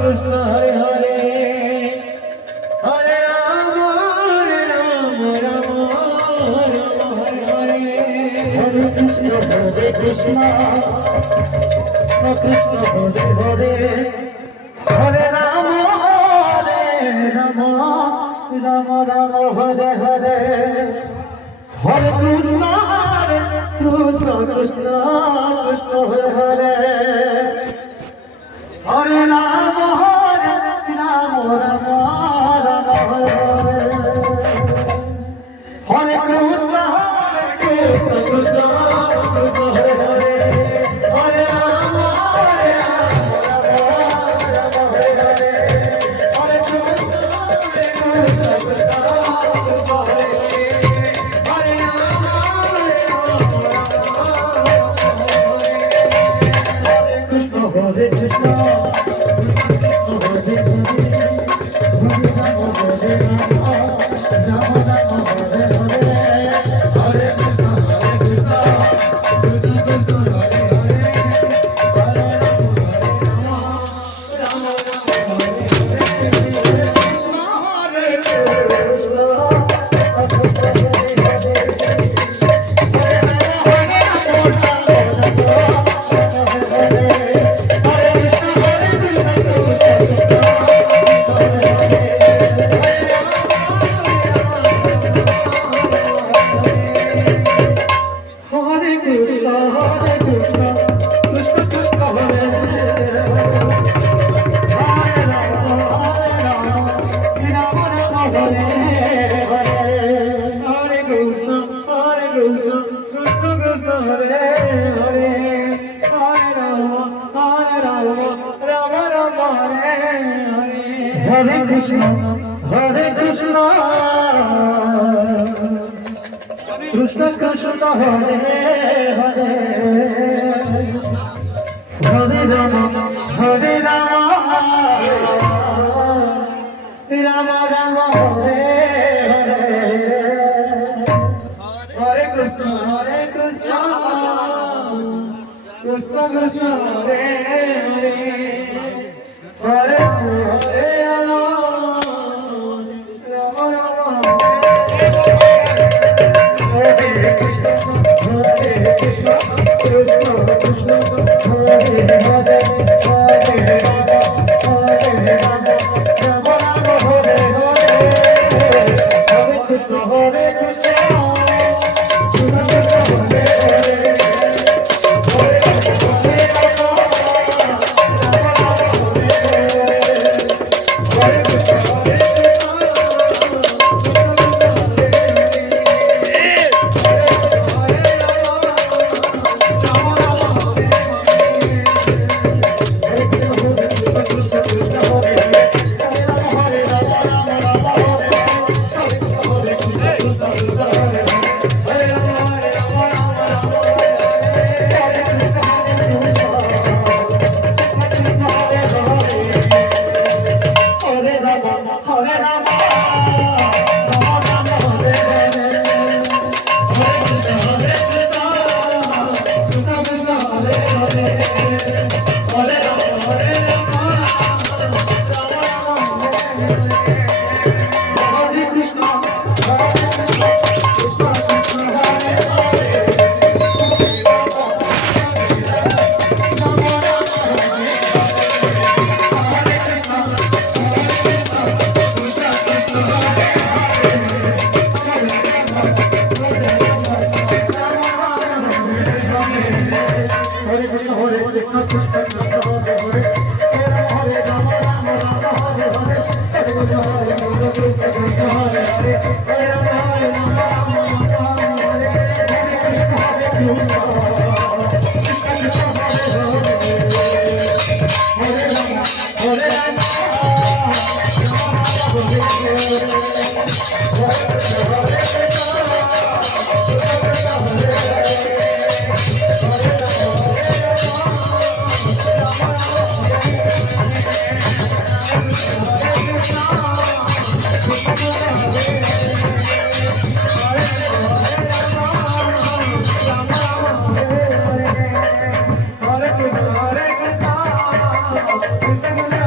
Krishna Hare Hare Hare Rama Hare Rama Rama Hare Hare Hare Krishna Krishna Hare Hare Hare Rama Rama Rama Rama Hare Hare Hare Krishna Krishna Krishna Hare Hare Hare Rama Rama Rama Hare Hare Hare Krishna Krishna Krishna Hare Hare Hare Rama Hare Krishna Krishna Krishna Hare Hare Hare Rama Hare Rama Rama Rama Hare Hare Hare Krishna Krishna Krishna Hare Hare Hare Hare Hare Krishna